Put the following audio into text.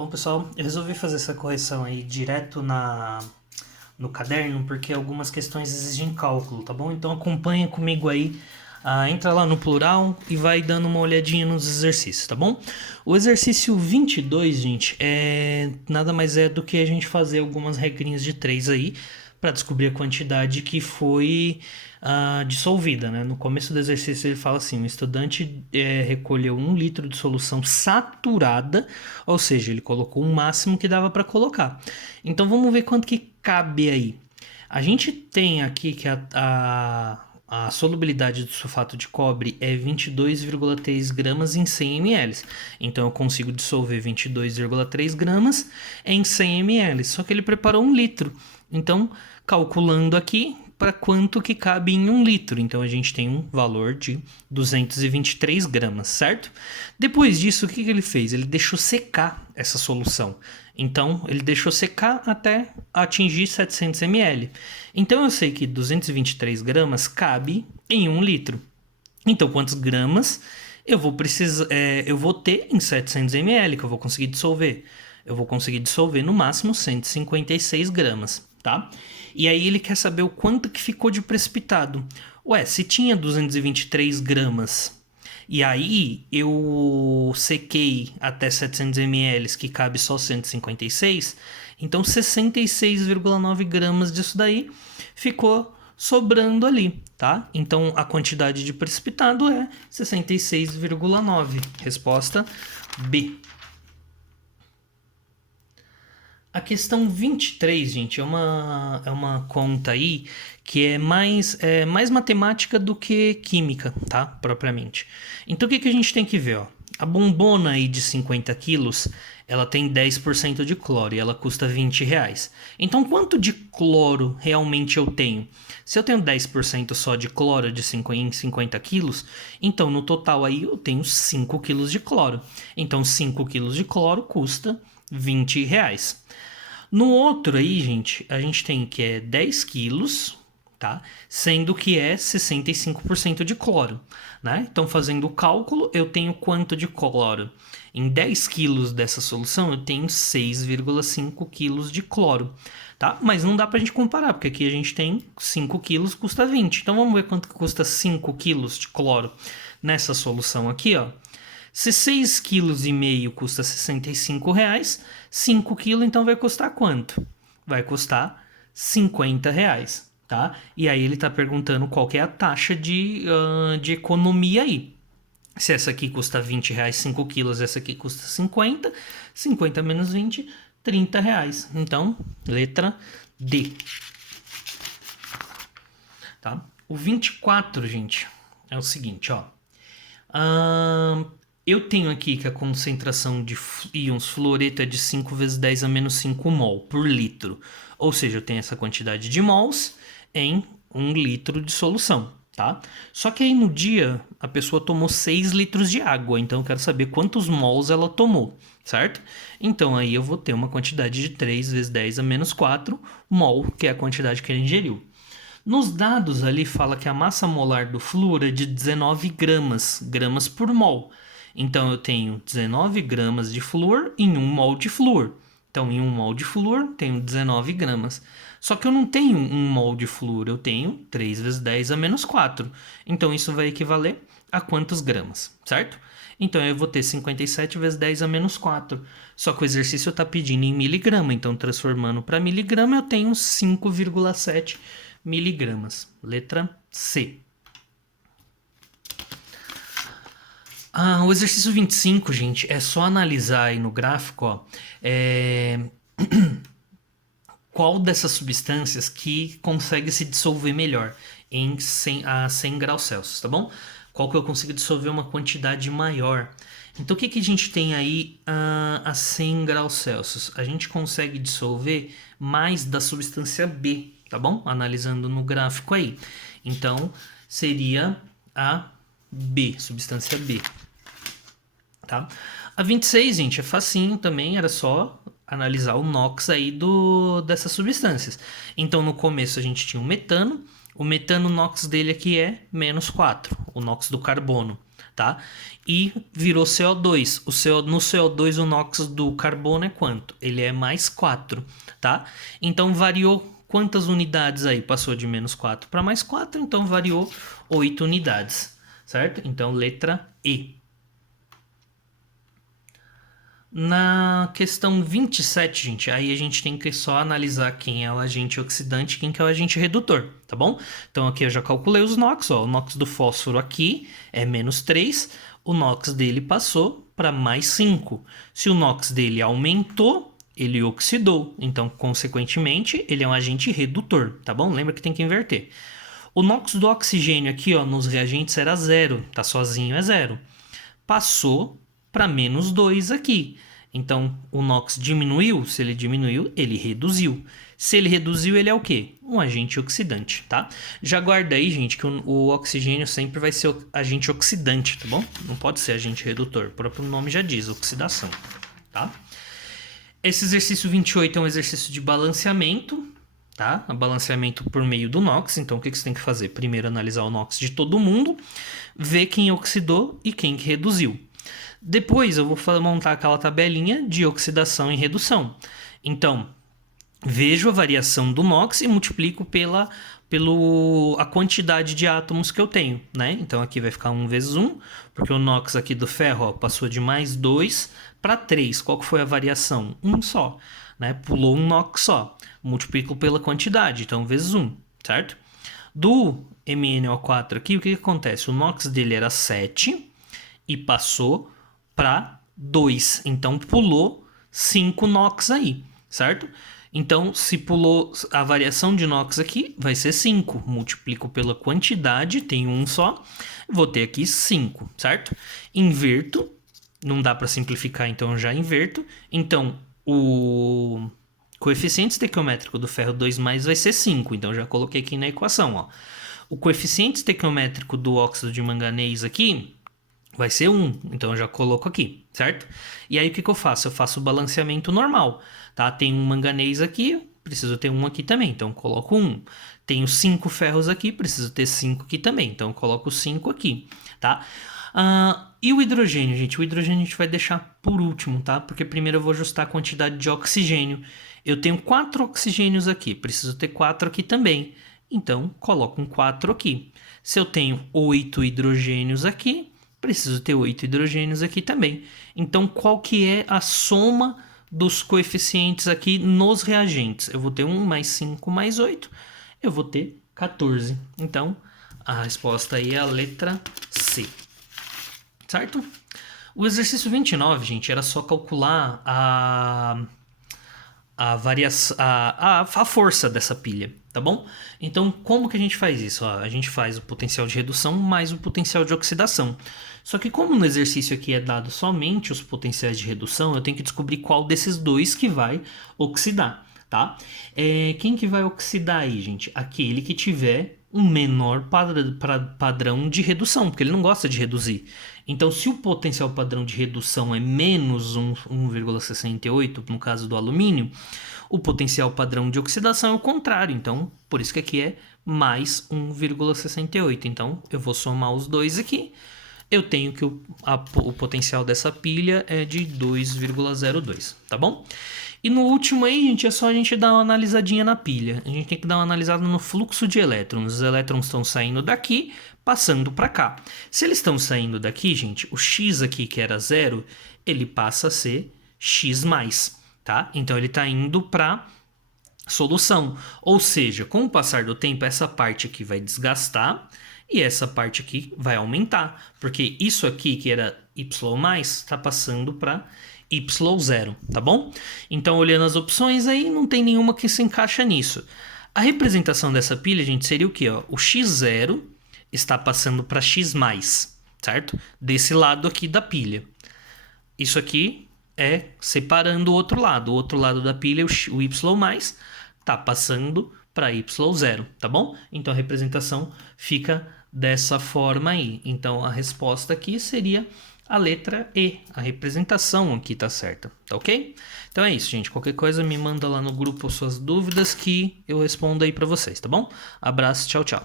Bom, pessoal, eu resolvi fazer essa correção aí direto no caderno, porque algumas questões exigem cálculo, tá bom? Então acompanha comigo aí, entra lá no plural e vai dando uma olhadinha nos exercícios, tá bom? O exercício 22, gente, nada mais é do que a gente fazer algumas regrinhas de 3 aí, para descobrir a quantidade que foi dissolvida, né? No começo do exercício ele fala assim: o estudante recolheu 1 litro de solução saturada, ou seja, ele colocou o máximo que dava para colocar. Então vamos ver quanto que cabe aí. A gente tem aqui que a solubilidade do sulfato de cobre é 22,3 gramas em 100 ml. Então eu consigo dissolver 22,3 gramas em 100 ml. Só que ele preparou 1 litro. Então, calculando aqui para quanto que cabe em 1 litro. Então a gente tem um valor de 223 gramas, certo? Depois disso, o que ele fez? Ele deixou secar essa solução. Então, ele deixou secar até atingir 700 ml. Então, eu sei que 223 gramas cabe em 1 litro. Então, quantos gramas eu vou ter em 700 ml que eu vou conseguir dissolver? Eu vou conseguir dissolver no máximo 156 gramas, tá? E aí ele quer saber o quanto que ficou de precipitado. Ué, se tinha 223 gramas... E aí eu sequei até 700 ml, que cabe só 156. Então 66,9 gramas disso daí ficou sobrando ali, tá? Então a quantidade de precipitado é 66,9. Resposta B. A questão 23, gente, é uma conta aí que é mais matemática do que química, tá? Propriamente. Então o que a gente tem que ver, ó? A bombona aí de 50 quilos, ela tem 10% de cloro e ela custa R$20. Então quanto de cloro realmente eu tenho? Se eu tenho 10% só de cloro em 50 quilos, então no total aí eu tenho 5 quilos de cloro. Então 5 quilos de cloro custa R$20. No outro aí, gente, a gente tem que é 10 quilos, tá? Sendo que é 65% de cloro, né? Então, fazendo o cálculo, eu tenho quanto de cloro? Em 10 quilos dessa solução, eu tenho 6,5 quilos de cloro, tá? Mas não dá pra gente comparar, porque aqui a gente tem 5 quilos, custa 20. Então, vamos ver quanto que custa 5 quilos de cloro nessa solução aqui, ó. Se 6,5 kg custa R$65, 5 kg então vai custar quanto? Vai custar R$50, tá? E aí ele está perguntando qual que é a taxa de economia aí. Se essa aqui custa R$20, 5 quilos, essa aqui custa 50, 50 menos 20, R$30. Então, letra D. Tá? O 24, gente, é o seguinte, ó. Eu tenho aqui que a concentração de íons fluoreto é de 5 vezes 10 a menos 5 mol por litro. Ou seja, eu tenho essa quantidade de mols em 1 litro de solução, tá? Só que aí no dia a pessoa tomou 6 litros de água, então eu quero saber quantos mols ela tomou, certo? Então aí eu vou ter uma quantidade de 3 vezes 10 a menos 4 mol, que é a quantidade que ela ingeriu. Nos dados ali fala que a massa molar do flúor é de 19 gramas por mol. Então eu tenho 19 gramas de flúor em 1 mol de flúor. Então em 1 mol de flúor tenho 19 gramas. Só que eu não tenho 1 mol de flúor, eu tenho 3 vezes 10 a menos 4. Então isso vai equivaler a quantos gramas, certo? Então eu vou ter 57 vezes 10 a menos 4. Só que o exercício está pedindo em miligrama, então transformando para miligrama eu tenho 5,7 miligramas. Letra C. O exercício 25, gente, é só analisar aí no gráfico, ó, qual dessas substâncias que consegue se dissolver melhor a 100 graus Celsius, tá bom? Qual que eu consigo dissolver uma quantidade maior. Então, o que a gente tem aí a 100 graus Celsius? A gente consegue dissolver mais da substância B, tá bom? Analisando no gráfico aí. Então, seria a B, substância B. Tá? A 26, gente, é facinho também, era só analisar o NOx aí dessas substâncias. Então, no começo a gente tinha o metano NOx dele aqui é -4, o NOx do carbono. tá? E virou CO2. No CO2 o NOx do carbono é quanto? Ele é mais 4, tá? Então variou quantas unidades aí? Passou de menos 4 para mais 4, então variou 8 unidades, certo? Então letra E. Na questão 27, gente, aí a gente tem que só analisar quem é o agente oxidante e quem que é o agente redutor, tá bom? Então aqui eu já calculei os NOx, ó, o NOx do fósforo aqui é menos 3, o NOx dele passou para mais 5. Se o NOx dele aumentou, ele oxidou, então consequentemente ele é um agente redutor, tá bom? Lembra que tem que inverter. O NOx do oxigênio aqui, ó, nos reagentes era 0, tá sozinho é 0. Passou para menos 2 aqui. Então, o NOx diminuiu. Se ele diminuiu, ele reduziu. Se ele reduziu, ele é o quê? Um agente oxidante, tá? Já guarda aí, gente, que o oxigênio sempre vai ser agente oxidante, tá bom? Não pode ser agente redutor. O próprio nome já diz, oxidação, tá? Esse exercício 28 é um exercício de balanceamento, tá? Balanceamento por meio do NOx. Então, o que você tem que fazer? Primeiro, analisar o NOx de todo mundo, ver quem oxidou e quem que reduziu. Depois eu vou montar aquela tabelinha de oxidação e redução. Então, vejo a variação do NOx e multiplico pela a quantidade de átomos que eu tenho, né? Então aqui vai ficar 1 vezes 1, porque o NOx aqui do ferro, ó, passou de mais 2 para 3. Qual que foi a variação? 1 só, né? Pulou um NOx só. Multiplico pela quantidade, então vezes 1, certo? Do MnO4 aqui, o que acontece? O NOx dele era 7 e passou para 2. Então, pulou 5 NOx aí, certo? Então, se pulou a variação de NOx aqui, vai ser 5. Multiplico pela quantidade, tem um só, vou ter aqui 5, certo? Inverto, não dá para simplificar, então eu já inverto. Então, o coeficiente estequiométrico do ferro 2+, vai ser 5, então já coloquei aqui na equação, ó. O coeficiente estequiométrico do óxido de manganês aqui vai ser 1, então eu já coloco aqui, certo? E aí o que eu faço? Eu faço o balanceamento normal, tá? Tem um manganês aqui, preciso ter um aqui também, então eu coloco 1. Tenho 5 ferros aqui, preciso ter 5 aqui também, então eu coloco 5 aqui, tá? E o hidrogênio, gente? O hidrogênio a gente vai deixar por último, tá? Porque primeiro eu vou ajustar a quantidade de oxigênio. Eu tenho 4 oxigênios aqui, preciso ter 4 aqui também, então coloco um 4 aqui. Se eu tenho 8 hidrogênios aqui, preciso ter 8 hidrogênios aqui também. Então, qual que é a soma dos coeficientes aqui nos reagentes? Eu vou ter 1 mais 5 mais 8, eu vou ter 14. Então, a resposta aí é a letra C. Certo? O exercício 29, gente, era só calcular a força dessa pilha, tá bom? Então, como que a gente faz isso? A gente faz o potencial de redução mais o potencial de oxidação. Só que como no exercício aqui é dado somente os potenciais de redução, eu tenho que descobrir qual desses dois que vai oxidar, tá? Quem que vai oxidar aí, gente? Aquele que tiver um menor padrão de redução, porque ele não gosta de reduzir. Então, se o potencial padrão de redução é menos 1,68, no caso do alumínio, o potencial padrão de oxidação é o contrário. Então, por isso que aqui é mais 1,68. Então, eu vou somar os dois aqui. Eu tenho que o potencial dessa pilha é de 2,02, tá bom? E no último aí, gente, é só a gente dar uma analisadinha na pilha. A gente tem que dar uma analisada no fluxo de elétrons. Os elétrons estão saindo daqui, passando para cá. Se eles estão saindo daqui, gente, o X aqui, que era 0, ele passa a ser X+, tá? Então, ele está indo para solução. Ou seja, com o passar do tempo, essa parte aqui vai desgastar e essa parte aqui vai aumentar. Porque isso aqui, que era Y+, está passando para Y0, tá bom? Então, olhando as opções aí, não tem nenhuma que se encaixa nisso. A representação dessa pilha, gente, seria o quê? Ó? O X0 está passando para X+, certo? Desse lado aqui da pilha. Isso aqui é separando o outro lado. O outro lado da pilha, o Y+, está passando para Y0, tá bom? Então, a representação fica dessa forma aí. Então, a resposta aqui seria a letra E. A representação aqui tá certa, tá ok? Então é isso, gente. Qualquer coisa me manda lá no grupo suas dúvidas que eu respondo aí para vocês, tá bom? Abraço, tchau, tchau.